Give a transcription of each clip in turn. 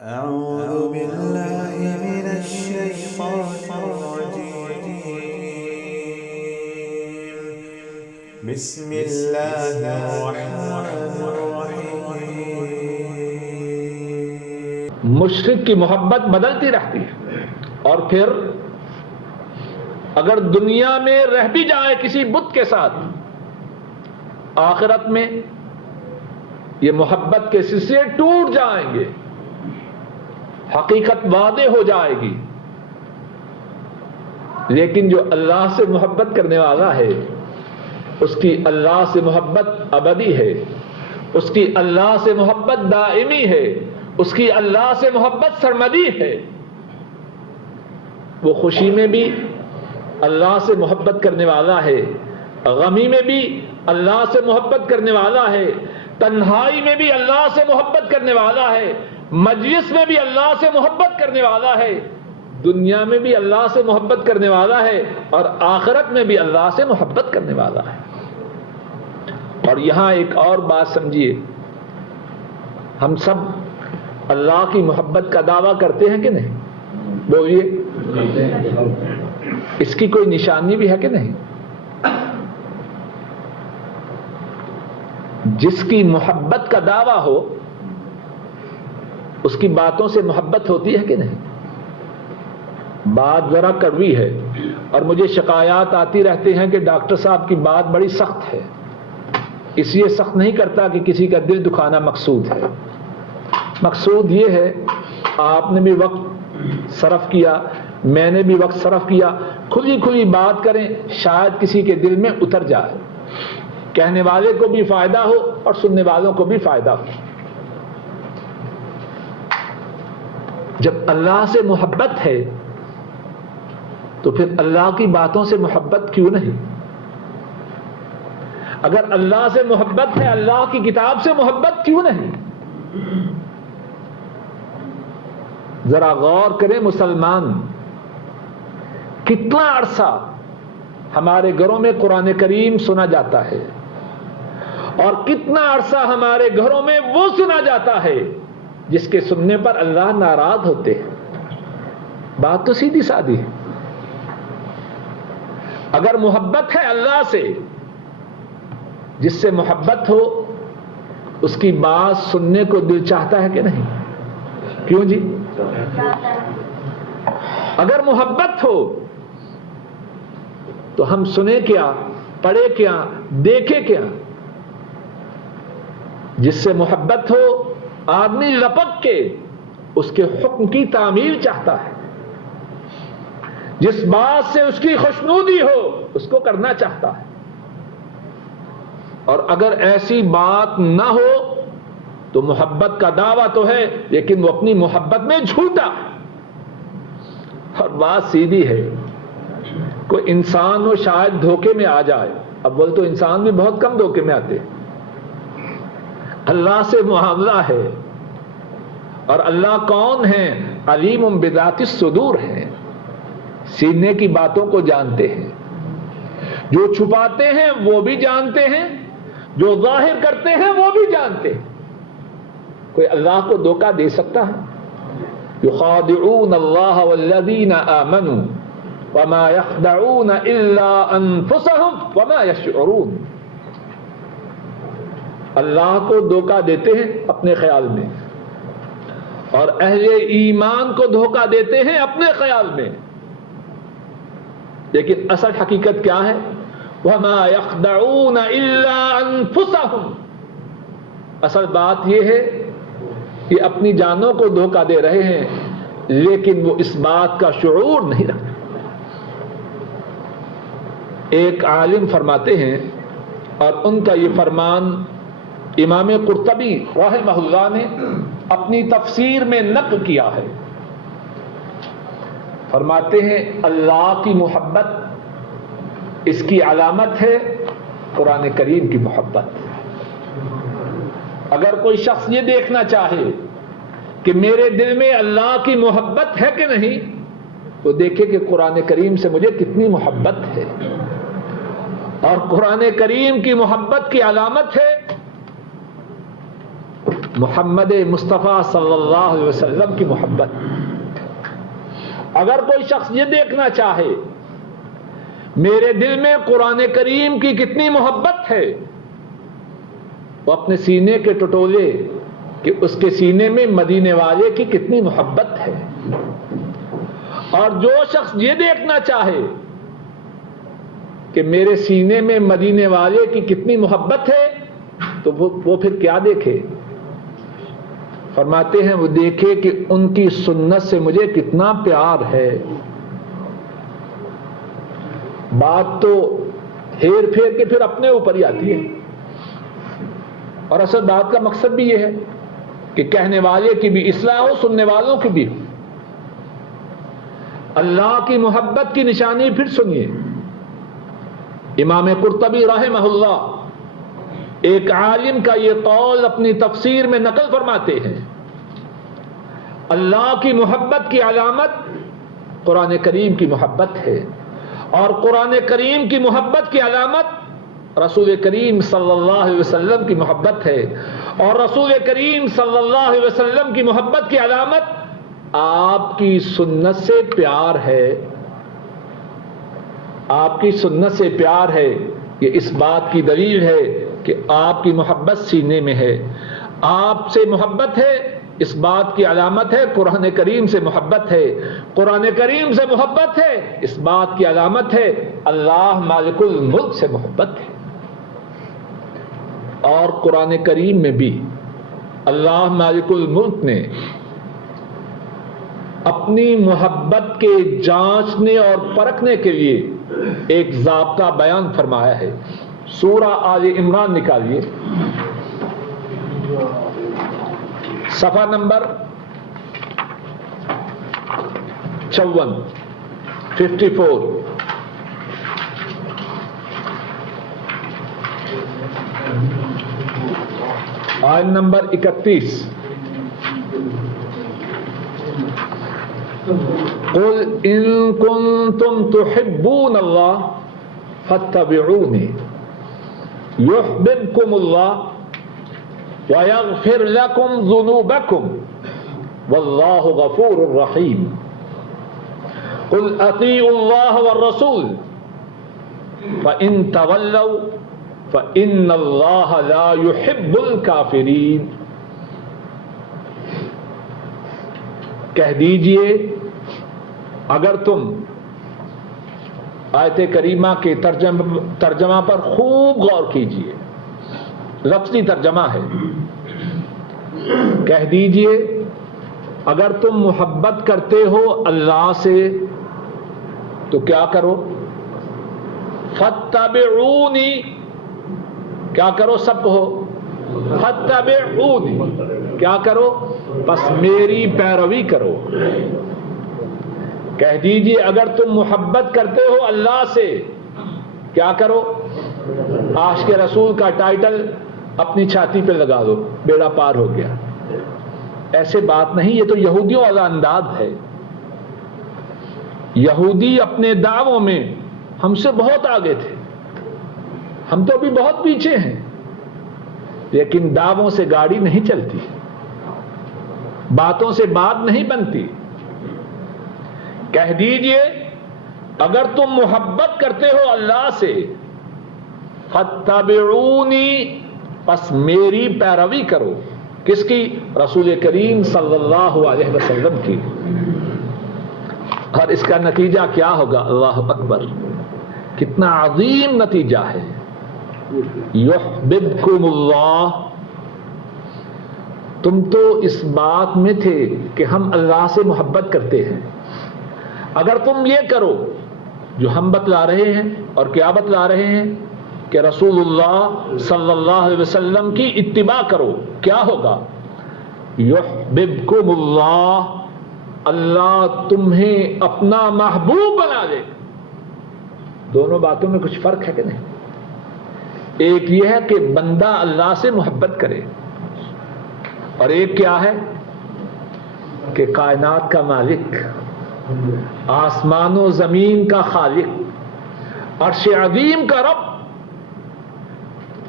أعوذ بالله من الشيطان الرجيم بسم الله الرحمن الرحيم مشرک کی محبت بدلتی رہتی ہے، اور پھر اگر دنیا میں رہ بھی جائے کسی بت کے ساتھ، آخرت میں یہ محبت کے سلسلے ٹوٹ جائیں گے، حقیقت واضح ہو جائے گی۔ لیکن جو اللہ سے محبت کرنے والا ہے اس کی اللہ سے محبت ابدی ہے، اس کی اللہ سے محبت دائمی ہے، اس کی اللہ سے محبت سرمدی ہے۔ وہ خوشی میں بھی اللہ سے محبت کرنے والا ہے، غمی میں بھی اللہ سے محبت کرنے والا ہے، تنہائی میں بھی اللہ سے محبت کرنے والا ہے، مجلس میں بھی اللہ سے محبت کرنے والا ہے، دنیا میں بھی اللہ سے محبت کرنے والا ہے، اور آخرت میں بھی اللہ سے محبت کرنے والا ہے۔ اور یہاں ایک اور بات سمجھیے، ہم سب اللہ کی محبت کا دعویٰ کرتے ہیں کہ نہیں؟ بولیے، اس کی کوئی نشانی بھی ہے کہ نہیں؟ جس کی محبت کا دعویٰ ہو اس کی باتوں سے محبت ہوتی ہے کہ نہیں؟ بات ذرا کڑوی ہے اور مجھے شکایات آتی رہتے ہیں کہ ڈاکٹر صاحب کی بات بڑی سخت ہے۔ اس لیے سخت نہیں کرتا کہ کسی کا دل دکھانا مقصود ہے، مقصود یہ ہے آپ نے بھی وقت صرف کیا، میں نے بھی وقت صرف کیا، کھلی کھلی بات کریں، شاید کسی کے دل میں اتر جائے، کہنے والے کو بھی فائدہ ہو اور سننے والوں کو بھی فائدہ ہو۔ جب اللہ سے محبت ہے تو پھر اللہ کی باتوں سے محبت کیوں نہیں؟ اگر اللہ سے محبت ہے، اللہ کی کتاب سے محبت کیوں نہیں؟ ذرا غور کریں مسلمان، کتنا عرصہ ہمارے گھروں میں قرآن کریم سنا جاتا ہے، اور کتنا عرصہ ہمارے گھروں میں وہ سنا جاتا ہے جس کے سننے پر اللہ ناراض ہوتے ہیں۔ بات تو سیدھی سادی ہے۔ اگر محبت ہے اللہ سے، جس سے محبت ہو اس کی بات سننے کو دل چاہتا ہے کہ نہیں؟ کیوں جی؟ اگر محبت ہو تو ہم سنیں کیا، پڑھے کیا، دیکھے کیا؟ جس سے محبت ہو آدمی لپک کے اس کے حکم کی تعمیل چاہتا ہے، جس بات سے اس کی خوشنودی ہو اس کو کرنا چاہتا ہے۔ اور اگر ایسی بات نہ ہو تو محبت کا دعویٰ تو ہے لیکن وہ اپنی محبت میں جھوٹا ہے۔ اور بات سیدھی ہے، کوئی انسان ہو شاید دھوکے میں آ جائے، اول تو انسان بھی بہت کم دھوکے میں آتے ہیں، اللہ سے معاملہ ہے، اور اللہ کون ہے؟ علیم بذات الصدور ہے، سینے کی باتوں کو جانتے ہیں، جو چھپاتے ہیں وہ بھی جانتے ہیں، جو ظاہر کرتے ہیں وہ بھی جانتے ہیں۔ کوئی اللہ کو دھوکہ دے سکتا ہے؟ یخادعون اللہ والذین آمنوا وما یخدعون الا انفسهم وما یشعرون۔ اللہ کو دھوکہ دیتے ہیں اپنے خیال میں، اور اہل ایمان کو دھوکہ دیتے ہیں اپنے خیال میں، لیکن اصل حقیقت کیا ہے؟ وما یخدعون الا انفسهم۔ اصل بات یہ ہے کہ اپنی جانوں کو دھوکہ دے رہے ہیں لیکن وہ اس بات کا شعور نہیں رکھتے۔ ایک عالم فرماتے ہیں، اور ان کا یہ فرمان امام قرطبی رحمہ اللہ نے اپنی تفسیر میں نقل کیا ہے، فرماتے ہیں اللہ کی محبت اس کی علامت ہے قرآن کریم کی محبت۔ اگر کوئی شخص یہ دیکھنا چاہے کہ میرے دل میں اللہ کی محبت ہے کہ نہیں، تو دیکھے کہ قرآن کریم سے مجھے کتنی محبت ہے۔ اور قرآن کریم کی محبت کی علامت ہے محمد مصطفیٰ صلی اللہ علیہ وسلم کی محبت۔ اگر کوئی شخص یہ دیکھنا چاہے میرے دل میں قرآن کریم کی کتنی محبت ہے، وہ اپنے سینے کے ٹٹولے کہ اس کے سینے میں مدینے والے کی کتنی محبت ہے۔ اور جو شخص یہ دیکھنا چاہے کہ میرے سینے میں مدینے والے کی کتنی محبت ہے، تو وہ پھر کیا دیکھے؟ فرماتے ہیں وہ دیکھے کہ ان کی سنت سے مجھے کتنا پیار ہے۔ بات تو ہیر پھیر کے پھر اپنے اوپر ہی آتی ہے، اور اصل بات کا مقصد بھی یہ ہے کہ کہنے والے کی بھی اصلاح ہو، سننے والوں کی بھی ہو۔ اللہ کی محبت کی نشانی پھر سنیے، امام قرطبی رحمہ اللہ ایک عالم کا یہ قول اپنی تفسیر میں نقل فرماتے ہیں، اللہ کی محبت کی علامت قرآن کریم کی محبت ہے، اور قرآن کریم کی محبت کی علامت رسول کریم صلی اللہ علیہ وسلم کی محبت ہے، اور رسول کریم صلی اللہ علیہ وسلم کی محبت کی علامت آپ کی سنت سے پیار ہے۔ آپ کی سنت سے پیار ہے، یہ اس بات کی دلیل ہے کہ آپ کی محبت سینے میں ہے۔ آپ سے محبت ہے، اس بات کی علامت ہے قرآن کریم سے محبت ہے۔ قرآن کریم سے محبت ہے، اس بات کی علامت ہے اللہ مالک الملک سے محبت ہے۔ اور قرآن کریم میں بھی اللہ مالک الملک نے اپنی محبت کے جانچنے اور پرکھنے کے لیے ایک ضابطہ بیان فرمایا ہے۔ سورہ آل عمران نکالیے، صفحہ نمبر 54 آیت نمبر 31۔ قل ان کنتم تحبون اللہ فاتبعونی یحببکم اللہ وَيَغْفِرْ لَكُمْ ذُنُوبَكُمْ وَاللَّهُ غَفُورٌ رَحِيمٌ قُلْ أَطِيعُوا اللَّهَ وَالرَّسُولَ فَإِن تَوَلَّوْا فَإِنَّ اللَّهَ لَا يُحِبُّ الْكَافِرِينَ۔ کہہ دیجئے اگر تم آیت کریمہ کے ترجمہ پر خوب غور کیجئے، لفظی ترجمہ ہے، کہہ دیجئے اگر تم محبت کرتے ہو اللہ سے تو کیا کرو؟ فاتبعونی، کیا کرو؟ سب کہو فاتبعونی، کیا کرو؟ بس میری پیروی کرو۔ کہہ دیجئے اگر تم محبت کرتے ہو اللہ سے کیا کرو؟ عاشق رسول کا ٹائٹل اپنی چھاتی پہ لگا دو، بیڑا پار ہو گیا۔ ایسے بات نہیں، یہ تو یہودیوں والا انداز ہے۔ یہودی اپنے دعووں میں ہم سے بہت آگے تھے، ہم تو ابھی بہت پیچھے ہیں، لیکن دعووں سے گاڑی نہیں چلتی، باتوں سے بات نہیں بنتی۔ کہہ دیجئے اگر تم محبت کرتے ہو اللہ سے فاتبعونی، پس میری پیروی کرو۔ کس کی؟ رسول کریم صلی اللہ علیہ وسلم کی۔ اور اس کا نتیجہ کیا ہوگا؟ اللہ اکبر، کتنا عظیم نتیجہ ہے۔ یحببکم اللہ، تم تو اس بات میں تھے کہ ہم اللہ سے محبت کرتے ہیں، اگر تم یہ کرو جو ہم بتلا رہے ہیں، اور کیا بتلا رہے ہیں؟ کہ رسول اللہ صلی اللہ علیہ وسلم کی اتباع کرو، کیا ہوگا؟ یحببکم اللہ، اللہ تمہیں اپنا محبوب بنا دے۔ دونوں باتوں میں کچھ فرق ہے کہ نہیں؟ ایک یہ ہے کہ بندہ اللہ سے محبت کرے، اور ایک کیا ہے کہ کائنات کا مالک، آسمان و زمین کا خالق، عرش عظیم کا رب،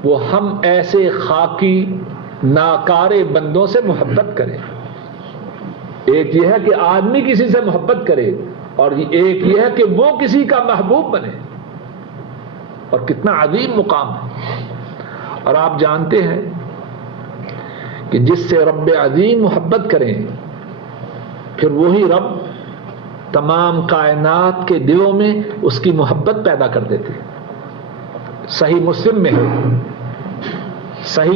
وہ ہم ایسے خاکی ناکارے بندوں سے محبت کرے. ایک یہ ہے کہ آدمی کسی سے محبت کرے اور ایک یہ ہے کہ وہ کسی کا محبوب بنے. اور کتنا عظیم مقام ہے. اور آپ جانتے ہیں کہ جس سے رب عظیم محبت کریں پھر وہی رب تمام کائنات کے دلوں میں اس کی محبت پیدا کر دیتے. صحیح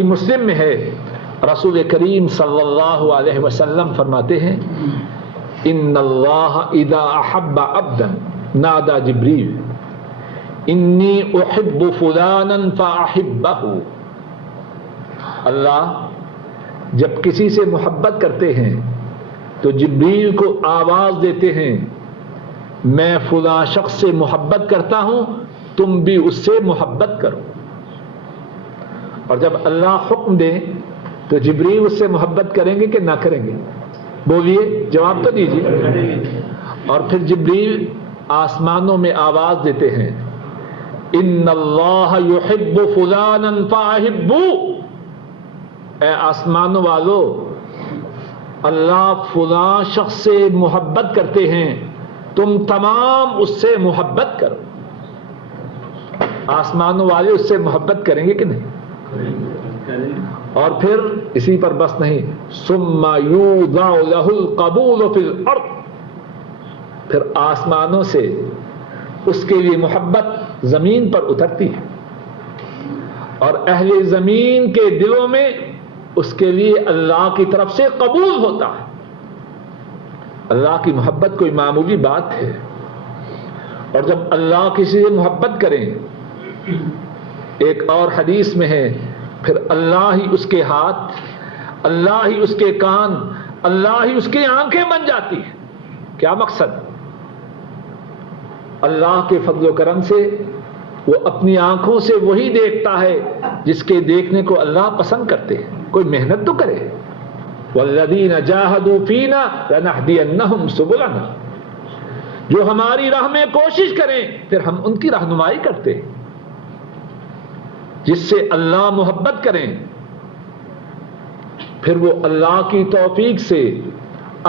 مسلم میں ہے رسول کریم صلی اللہ علیہ وسلم فرماتے ہیں ان اللہ اذا احب عبدا نادى جبریل انی احب فلانا فاحبہ. اللہ جب کسی سے محبت کرتے ہیں تو جبریل کو آواز دیتے ہیں میں فلاں شخص سے محبت کرتا ہوں تم بھی اس سے محبت کرو. اور جب اللہ حکم دے تو جبریل اس سے محبت کریں گے کہ نہ کریں گے؟ بولیے، جواب تو دیجیے. اور پھر جبریل آسمانوں میں آواز دیتے ہیں ان اللہ یحب فلانا فاحبوا. اے آسمانوں والو، اللہ فلاں شخص سے محبت کرتے ہیں تم تمام اس سے محبت کرو. آسمانوں والے اس سے محبت کریں گے کہ نہیں؟ اور پھر اسی پر بس نہیں، ثم یوضع له القبول فی الارض. پھر آسمانوں سے اس کے لیے محبت زمین پر اترتی ہے اور اہل زمین کے دلوں میں اس کے لیے اللہ کی طرف سے قبول ہوتا ہے. اللہ کی محبت کوئی معمولی بات ہے. اور جب اللہ کسی سے محبت کریں، ایک اور حدیث میں ہے پھر اللہ ہی اس کے ہاتھ، اللہ ہی اس کے کان، اللہ ہی اس کی آنکھیں بن جاتی ہیں. کیا مقصد؟ اللہ کے فضل و کرم سے وہ اپنی آنکھوں سے وہی دیکھتا ہے جس کے دیکھنے کو اللہ پسند کرتے ہیں. کوئی محنت تو کرے. والذین جاہدوا فینا لنہدینہم سبلنا. جو ہماری راہ میں کوشش کریں پھر ہم ان کی رہنمائی کرتے ہیں. جس سے اللہ محبت کریں پھر وہ اللہ کی توفیق سے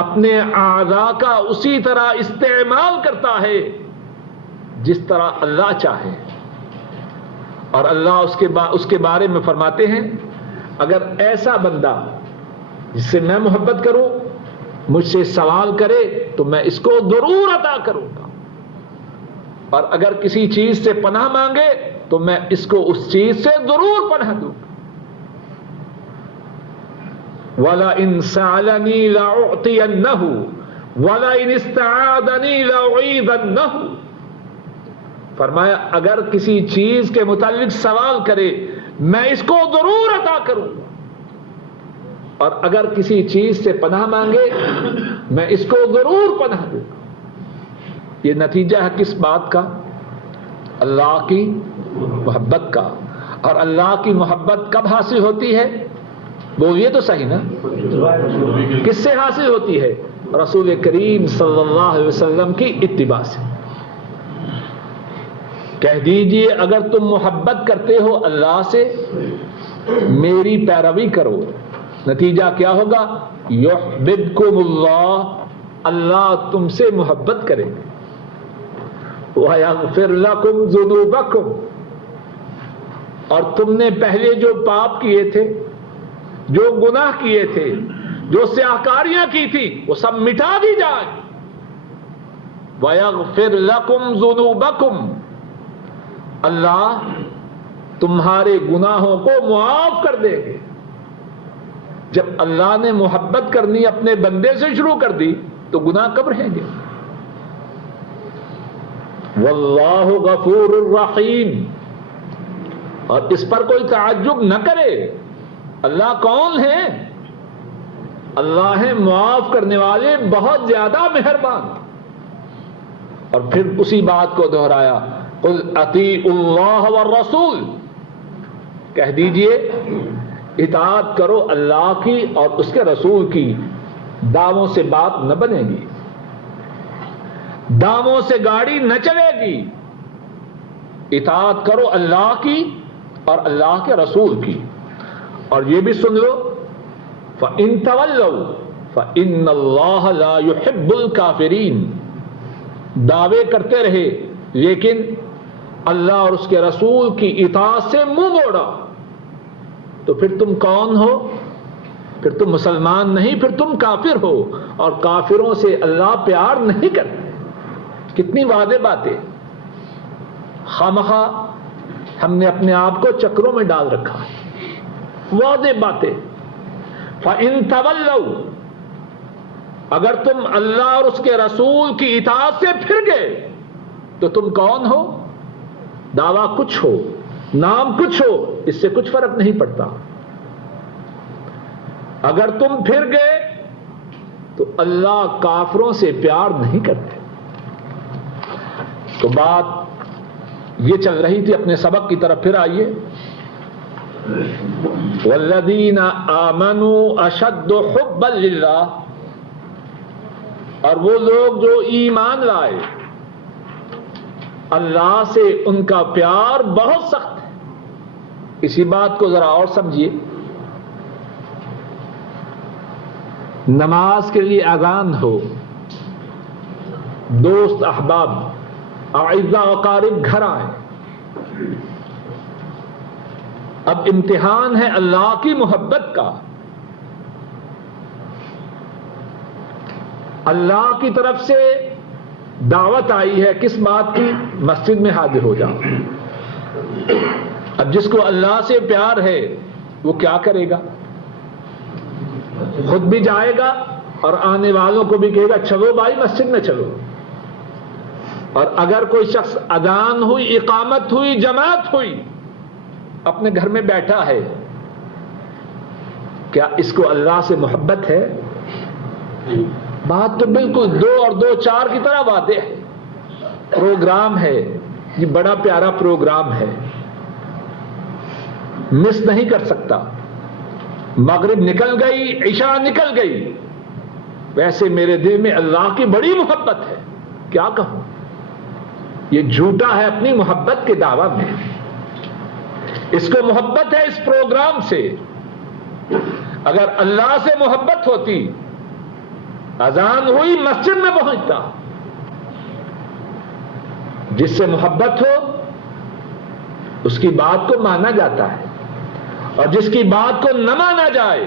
اپنے اعضاء کا اسی طرح استعمال کرتا ہے جس طرح اللہ چاہے. اور اللہ اس کے بارے میں فرماتے ہیں اگر ایسا بندہ جس سے میں محبت کروں مجھ سے سوال کرے تو میں اس کو ضرور عطا کروں گا، اور اگر کسی چیز سے پناہ مانگے تو میں اس کو اس چیز سے ضرور پناہ دوں گا. وَلَئِن سَأَلَنِي لَأُعْطِيَنَّهُ وَلَئِنِ اسْتَعَاذَنِي لَأُعِيذَنَّهُ. فرمایا اگر کسی چیز کے متعلق سوال کرے میں اس کو ضرور عطا کروں گا، اور اگر کسی چیز سے پناہ مانگے میں اس کو ضرور پناہ دوں گا. یہ نتیجہ ہے کس بات کا؟ اللہ کی محبت کا. اور اللہ کی محبت کب حاصل ہوتی ہے؟ بولیے تو صحیح نا. کس سے حاصل ہوتی ہے؟ رسول کریم صلی اللہ علیہ وسلم کی اتباع سے. کہہ دیجئے اگر تم محبت کرتے ہو اللہ سے میری پیروی کرو. نتیجہ کیا ہوگا؟ یحببکم اللہ. اللہ تم سے محبت کرے گا. وَيَغْفِرْ لَكُمْ ذُنُوبَكُمْ. اور تم نے پہلے جو پاپ کیے تھے، جو گناہ کیے تھے، جو سیاہکاریاں کی تھی وہ سب مٹا دی جائیں. وَيَغْفِرْ لَكُمْ ذُنُوبَكُمْ. اللہ تمہارے گناہوں کو معاف کر دے گے. جب اللہ نے محبت کرنی اپنے بندے سے شروع کر دی تو گناہ کب رہیں گے؟ واللہ غفور الرحیم. اور اس پر کوئی تعجب نہ کرے. اللہ کون ہے؟ اللہ ہے معاف کرنے والے، بہت زیادہ مہربان. اور پھر اسی بات کو دہرایا قل اطیعوا اللہ والرسول. کہہ دیجئے اطاعت کرو اللہ کی اور اس کے رسول کی. دعووں سے بات نہ بنے گی، دعووں سے گاڑی نہ چلے گی. اطاعت کرو اللہ کی اور اللہ کے رسول کی. اور یہ بھی سن لو فَإِن تَوَلَّوْا فَإِنَّ اللَّهَ لَا يُحِبُّ الْكَافِرِينَ، دعوے کرتے رہے لیکن اللہ اور اس کے رسول کی اطاعت سے منہ موڑا، تو پھر تم کون ہو؟ پھر تم مسلمان نہیں، پھر تم کافر ہو، اور کافروں سے اللہ پیار نہیں کرتے۔ کتنی واضح باتیں، خامخواہ ہم نے اپنے آپ کو چکروں میں ڈال رکھا، واضح باتیں۔ فَإِن تَوَلَّوْا، اگر تم اللہ اور اس کے رسول کی اطاعت سے پھر گئے تو تم کون ہو؟ دعویٰ کچھ ہو، نام کچھ ہو، اس سے کچھ فرق نہیں پڑتا۔ اگر تم پھر گئے تو اللہ کافروں سے پیار نہیں کرتے۔ تو بات یہ چل رہی تھی، اپنے سبق کی طرف پھر آئیے۔ والذین آمنوا اشد حبا للہ، اور وہ لوگ جو ایمان لائے اللہ سے ان کا پیار بہت سخت ہے۔ اسی بات کو ذرا اور سمجھیے، نماز کے لیے اذان ہو، دوست احباب اعزاء اقارب گھر آئیں، اب امتحان ہے اللہ کی محبت کا۔ اللہ کی طرف سے دعوت آئی ہے کس بات کی؟ مسجد میں حاضر ہو جاؤ۔ اب جس کو اللہ سے پیار ہے وہ کیا کرے گا؟ خود بھی جائے گا اور آنے والوں کو بھی کہے گا چلو بھائی مسجد میں چلو۔ اور اگر کوئی شخص اذان ہوئی، اقامت ہوئی، جماعت ہوئی، اپنے گھر میں بیٹھا ہے، کیا اس کو اللہ سے محبت ہے؟ بات تو بالکل 2 اور 2 4 کی طرح واضح ہے۔ پروگرام ہے، یہ بڑا پیارا پروگرام ہے، مس نہیں کر سکتا۔ مغرب نکل گئی، عشاء نکل گئی، ویسے میرے دل میں اللہ کی بڑی محبت ہے، کیا کہوں؟ یہ جھوٹا ہے اپنی محبت کے دعویٰ میں۔ اس کو محبت ہے اس پروگرام سے۔ اگر اللہ سے محبت ہوتی، اذان ہوئی مسجد میں پہنچتا۔ جس سے محبت ہو اس کی بات کو مانا جاتا ہے، اور جس کی بات کو نہ مانا جائے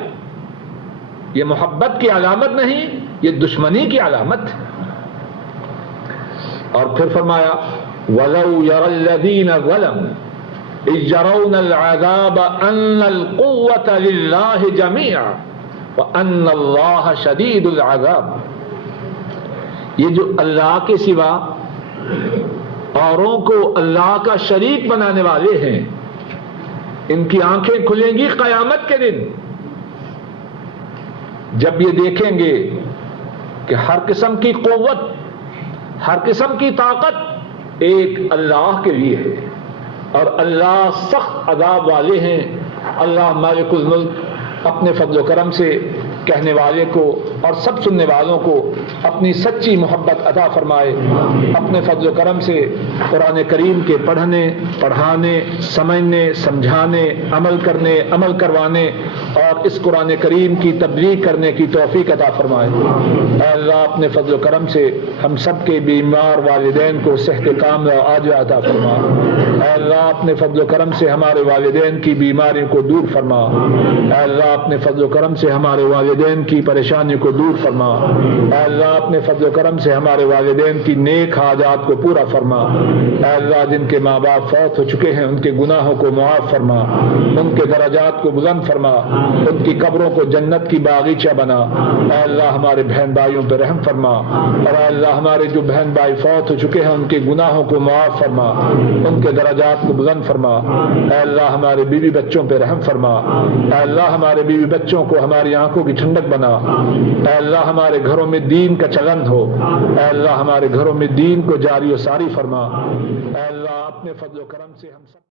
یہ محبت کی علامت نہیں، یہ دشمنی کی علامت ہے۔ اور پھر فرمایا وَلَوْ يَرَى الَّذِينَ ظَلَمُوا إِذْ يَرَوْنَ الْعَذَابَ أَنَّ الْقُوَّةَ لِلَّهِ جَمِيعًا وَأَنَّ اللَّهَ شَدِيدُ الْعَذَابِ، یہ جو اللہ کے سوا اوروں کو اللہ کا شریک بنانے والے ہیں، ان کی آنکھیں کھلیں گی قیامت کے دن جب یہ دیکھیں گے کہ ہر قسم کی قوت، ہر قسم کی طاقت ایک اللہ کے لیے ہے، اور اللہ سخت عذاب والے ہیں۔ اللہ مالک الملک اپنے فضل و کرم سے کہنے والے کو اور سب سننے والوں کو اپنی سچی محبت عطا فرمائے۔ اپنے فضل و کرم سے قرآن کریم کے پڑھنے، پڑھانے، سمجھنے، سمجھانے، عمل کرنے، عمل کروانے اور اس قرآن کریم کی تبلیغ کرنے کی توفیق عطا فرمائے۔ اے اللہ اپنے فضل و کرم سے ہم سب کے بیمار والدین کو صحت کاملہ و عاجلہ عطا فرما۔ اے اللہ اپنے فضل و کرم سے ہمارے والدین کی بیماری کو دور فرما۔ اے اللہ اپنے فضل و کرم سے ہمارے والدین کی پریشانی کو دور فرما۔ اے اللہ اپنے فضل و کرم سے ہمارے والدین کی نیک حاجات کو پورا فرما۔ اے اللہ جن کے ماں باپ فوت ہو چکے ہیں ان کے گناہوں کو معاف فرما، ان کے درجات کو بلند فرما، ان کی قبروں کو جنت کی باغیچہ بنا۔ اے اللہ ہمارے بہن بھائیوں پہ رحم فرما، اور اے اللہ ہمارے جو بہن بھائی فوت ہو چکے ہیں ان کے گناہوں کو معاف فرما، ان کے درجات کو بلند فرما۔ اے اللہ ہمارے بیوی بچوں پہ رحم فرما۔ اے اللہ ہمارے بیوی بچوں کو ہماری آنکھوں کی ٹھنڈک بنا۔ اے اللہ ہمارے گھروں میں دین کا چلن ہو۔ اے اللہ ہمارے گھروں میں دین کو جاری و ساری فرما۔ اے اللہ اپنے فضل و کرم سے ہم سب